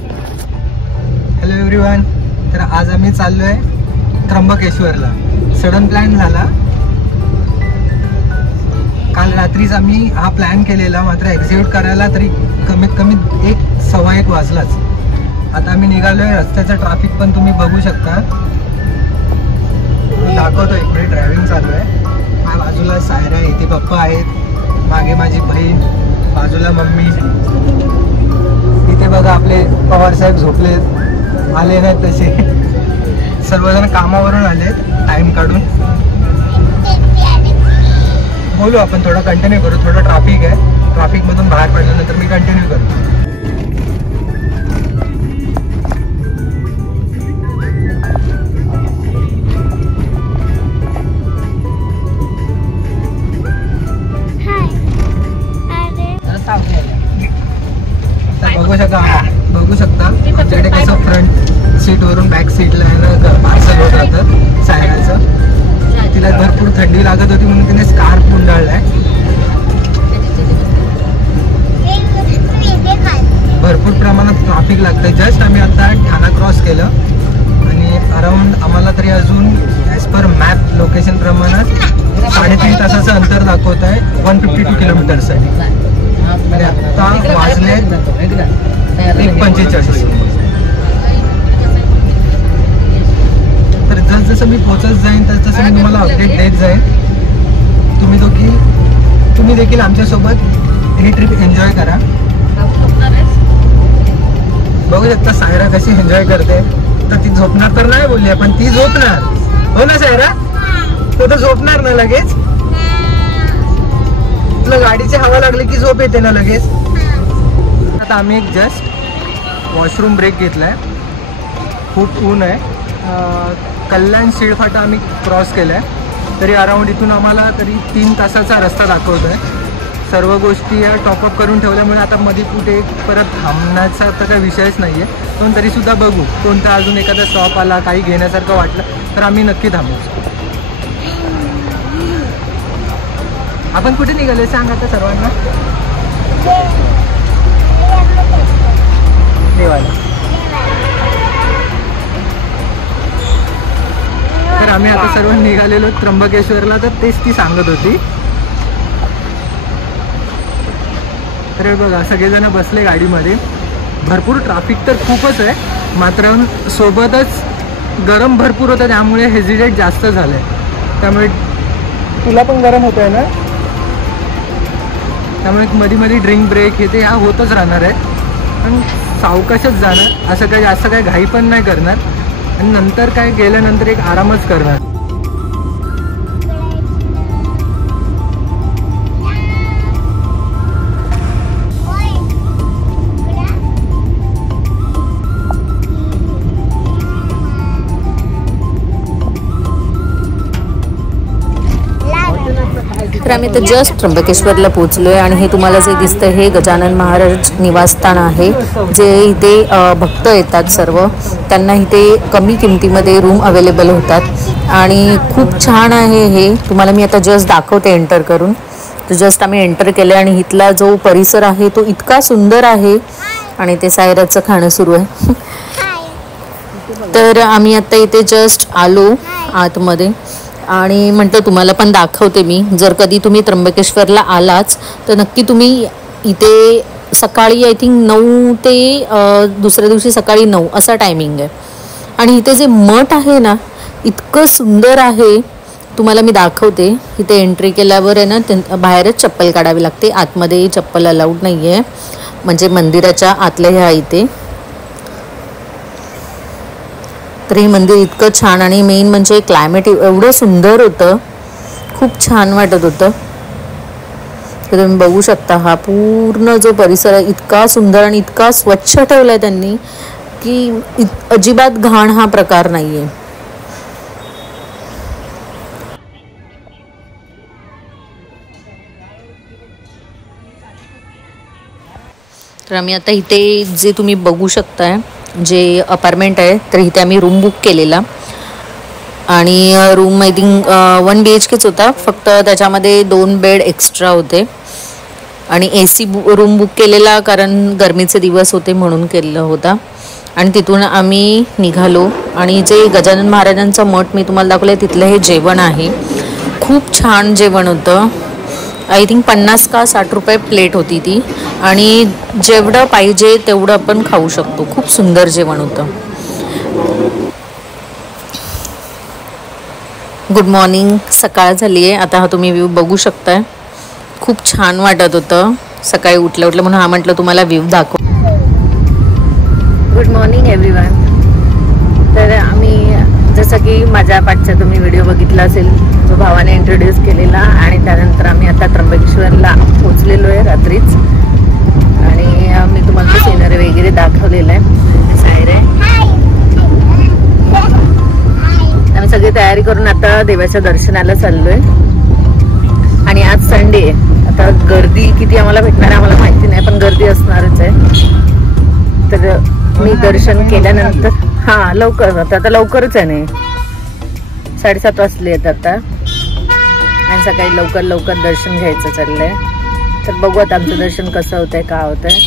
Hello everyone. तर आज आम्ही चाललोय त्र्यंबकेश्वरला. सडन प्लॅन झाला. काल रात्रीच आम्ही हा प्लॅन केलेला, मात्र एक्झिक्यूट करायला तरी कमीत कमी 1:15 वाजलाच. आता आम्ही निघालोय. रस्त्याचं ट्रॅफिक पण तुम्ही बघू शकता. दाखवतो एक मिनिट. ड्रायव्हिंग चालू आहे. माझ्या बाजूला सायरा आहे, इथे पप्पा आहेत, मागे माझी बहीण, बाजूला मम्मी. इथे बघा आपले पवार साहेब झोपलेत, आले नाहीत तसे. सर्वजण कामावरून आलेत टाइम काढून. बोलू आपण, थोडा कंटिन्यू करू. थोडं ट्रॅफिक आहे, ट्रॅफिकमधून बाहेर पडल्यानंतर मी कंटिन्यू करतो. बघू शकता आमच्याकडे कसं फ्रंट सीट वरून बॅक सीटला आहे ना पार्सल होत राहतं सायराचं. तिला भरपूर थंडी लागत होती म्हणून तिने स्कार्फ गुंडाळलाय. भरपूर प्रमाणात ट्रॅफिक लागतंय. जस्ट आम्ही आता ठाणा क्रॉस केलं आणि अराउंड आम्हाला तरी अजून ॲज पर मॅप लोकेशन प्रमाणात 3.5 तासाचं अंतर दाखवत आहे 152 किलोमीटरसाठी. आणि आत्ता वाजले 1:45. तर जसं मी पोहोचत जाईन तसं मी तुम्हाला अपडेट देत जाईन. तुम्ही देखील आमच्यासोबत ही ट्रिप एन्जॉय करा. बघू शकता सायरा कशी एन्जॉय करते. तर ती झोपणार तर नाही बोलली, पण ती झोपणार. हो ना सायरा? तो तर झोपणार ना लगेच. तुला गाडीची हवा लागली की झोप येते ना लगेच. आता आम्ही एक जस्ट वॉशरूम ब्रेक घेतलाय. खूप ऊन आहे. कल्याण शिळफाटा आम्ही क्रॉस केलाय. तरी अराउंड इथून आम्हाला तरी 3 तासाचा रस्ता दाखवतोय. सर्व गोष्टी या टॉपअप करून ठेवल्यामुळे आता मध्ये कुठे परत थांबण्याचा तर काही विषयच नाही आहे. पण तरीसुद्धा बघू कोणता अजून एखादा स्टॉप आला, काही घेण्यासारखं वाटलं तर आम्ही नक्की थांबू. आपण कुठे निघाले सांग आता सर्वांना. देवाला. तर आम्ही आता सर्व निघालेलो त्र्यंबकेश्वरला. तर तेच ती सांगत होती. तर बघा सगळेजण बसले गाडीमध्ये. भरपूर ट्रॅफिक तर खूपच आहे, मात्र सोबतच गरम भरपूर होतं, त्यामुळे हेजिटेट जास्त झालं आहे. त्यामुळे तुला पण गरम होत आहे ना, त्यामुळे मध्ये ड्रिंक ब्रेक हे ते ह्या होतच राहणार आहे. पण सावकाशच जाणार, असं काही जास्त काही घाई पण नाही करणार. आणि नंतर काय गेल्यानंतर एक आरामच करणार. तर आम्ही तर जस्ट त्र्यंबकेश्वरला पोहोचलो आहे. आणि हे तुम्हाला जे दिसतं हे गजानन महाराज निवासस्थान आहे. जे इथे भक्त येतात सर्व, त्यांना इथे कमी किमतीमध्ये रूम अवेलेबल होतात आणि खूप छान आहे हे. तुम्हाला मी आता जस्ट दाखवते एंटर करून. तर जस्ट आम्ही एंटर केलं आणि इथला जो परिसर आहे तो इतका सुंदर आहे. आणि ते सायराचं खाणं सुरू आहे. तर आम्ही आता इथे जस्ट आलो आतमध्ये आणि म्हटलं तुम्हाला पण दाखवते मी. जर कधी तुम्ही त्र्यंबकेश्वरला आलाच तर नक्की तुम्ही इथे सकाळी आय थिंक 9 ते दुसऱ्या दिवशी सकाळी 9 असा टायमिंग आहे. आणि इथे जे मठ आहे ना इतकं सुंदर आहे, तुम्हाला मी दाखवते. इथे एंट्री केल्यावर आहे ना बाहेरच चप्पल काढावी लागते, आतमध्ये चप्पल अलाउड नाही आहे. म्हणजे मंदिराच्या आतल्या ह्या इथे. तर हे मंदिर इतकं छान आणि मेन म्हणजे क्लायमेट एवढं सुंदर होतं, खूप छान वाटत होतं. तर तुम्ही बघू शकता हा पूर्ण जो परिसर आहे इतका सुंदर आणि इतका स्वच्छ ठेवला आहे त्यांनी की अजिबात घाण हा प्रकार नाही आहे. तर आम्ही आता इथे जे तुम्ही बघू शकताय जे अपार्टमेंट आहे तर इथे आम्ही रूम बुक केलेला. आणि रूम आय थिंक 1 BHKच होता, फक्त त्याच्यामध्ये 2 बेड एक्स्ट्रा होते. आणि AC रूम बुक केलेला, कारण गरमीचे दिवस होते म्हणून केलेला होता. आणि तिथून आम्ही निघालो आणि जे गजानन महाराजांचा मठ मी तुम्हाला दाखवलं आहे तिथलं हे जेवण आहे. खूप छान जेवण होतं. आय थिंक 50 का 60 रुपये प्लेट होती ती, आणि जेवढं पाहिजे तेवढं आपण खाऊ शकतो. खूप सुंदर जेवण होतं. Good morning. सकाळ झाली आहे आता. हा तुम्ही व्ह्यू बघू शकताय. खूप छान वाटत होतं सकाळी उठल्या उठल्या, म्हणून हा म्हटलं तुम्हाला व्ह्यू दाखव. Good morning everyone. तर आम्ही जसं की माझ्या पाठचा तुम्ही व्हिडिओ बघितला असेल, जो भावाने इंट्रोड्यूस केलेला, आणि त्यानंतर आम्ही आता त्र्यंबकेश्वरला पोचलेलो आहे रात्रीच. आणि मी तुम्हाला ते सिनरी वगैरे दाखवलेलं आहे. सायरे आम्ही सगळी तयारी करून आता देवाच्या दर्शनाला चाललोय. आणि आज संडे आहे. आता गर्दी किती आम्हाला भेटणार आम्हाला माहिती नाही, पण गर्दी असणारच आहे. तर मी दर्शन केल्यानंतर हां लवकर आता लवकरच आहे नाही, 7:30 वाजले आहेत आता. आणि सकाळी लवकर लवकर दर्शन घ्यायचं चाललंय. तर बघू आता आमचं दर्शन कसं होतंय, का होतंय.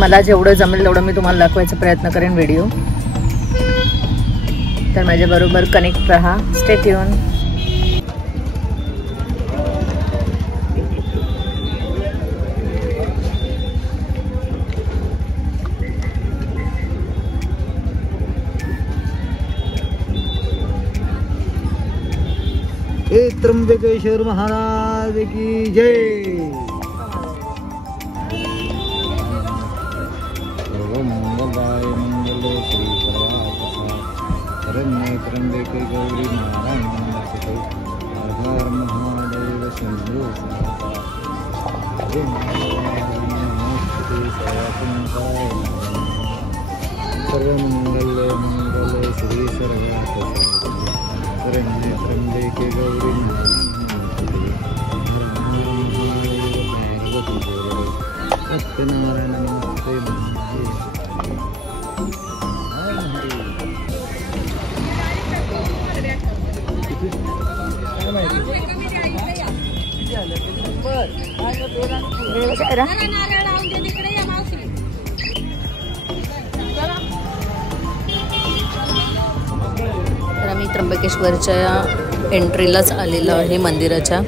मला जेवढं जमेल तेवढं मी तुम्हाला दाखवायचा प्रयत्न करेन व्हिडिओ. तर माझ्याबरोबर कनेक्ट रहा. Stay tune. हे त्र्यंबकेश्वर महाराज की जय. सर्वमंगलाय मंगले श्री शरण्ये त्र्यंबके गौरी नारायणी नमस्ते. आधार महादेव शंभो सर्वमंगले मंगले श्री शरण्ये त्र्यंबके गौरी सत्यनारायण नमस्ते. तर आम्ही त्र्यंबकेश्वरच्या एंट्रीलाच आलेलो आहे मंदिराच्या.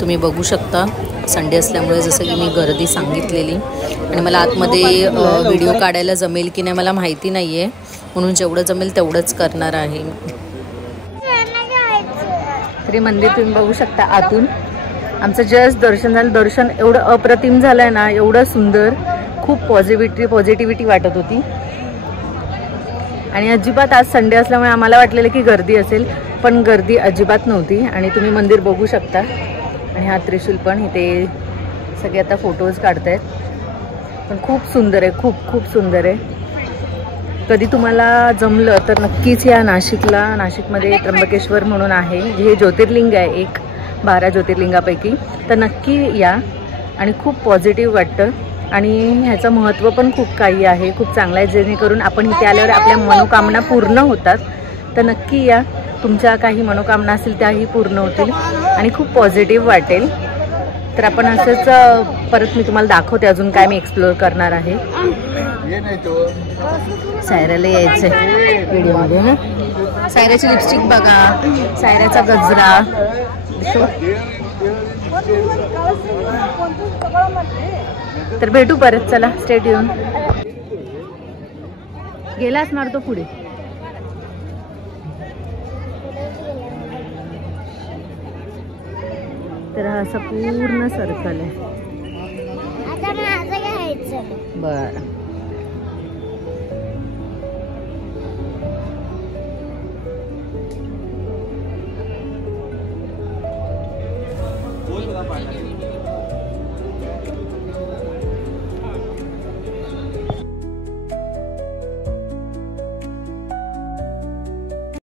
तुम्ही बघू शकता. संडे असल्यामुळे जसं की मी गर्दी सांगितलेली, आणि मला आतमध्ये व्हिडिओ काढायला जमेल की नाही मला माहिती नाही आहे, म्हणून जेवढं जमेल तेवढंच करणार आहे. तरी मंदिर तुम्ही बघू शकता आतून. आमचं जस्ट दर्शन झालं. दर्शन एवढं अप्रतिम झालं आहे ना, एवढं सुंदर. खूप पॉझिटिव्हिटी वाटत होती. आणि अजिबात आज संडे असल्यामुळे आम्हाला वाटलेलं की गर्दी असेल, पण गर्दी अजिबात नव्हती. आणि तुम्ही मंदिर बघू शकता. आणि हा त्रिशूल पण इथे सगळे आता फोटोज काढतायत. पण खूप सुंदर आहे. खूप सुंदर आहे. कधी तुम्हाला जमलं तर नक्कीच या नाशिकमध्ये त्र्यंबकेश्वर म्हणून आहे, हे ज्योतिर्लिंग आहे, एक 12 ज्योतिर्लिंगापैकी. तर नक्की या. आणि खूप पॉझिटिव्ह वाटतं. आणि ह्याचं महत्त्व पण खूप काही आहे, खूप चांगलं आहे, जेणेकरून आपण इथे आल्यावर आपल्या मनोकामना पूर्ण होतात. तर नक्की या. तुमच्या काही मनोकामना असतील त्याही पूर्ण होतील आणि खूप पॉझिटिव्ह वाटेल. तर आपण असंच परत मी तुम्हाला दाखवते अजून काय मी एक्सप्लोअर करणार आहे. सायराला यायचं आहे व्हिडिओमध्ये ना. सायराची लिपस्टिक बघा, सायराचा गजरा. तर भेटू परत. चला स्टे ट्यून. गेला असणार तो पुढे. तर हा असं पूर्ण सर्कल आहे. बर. बोल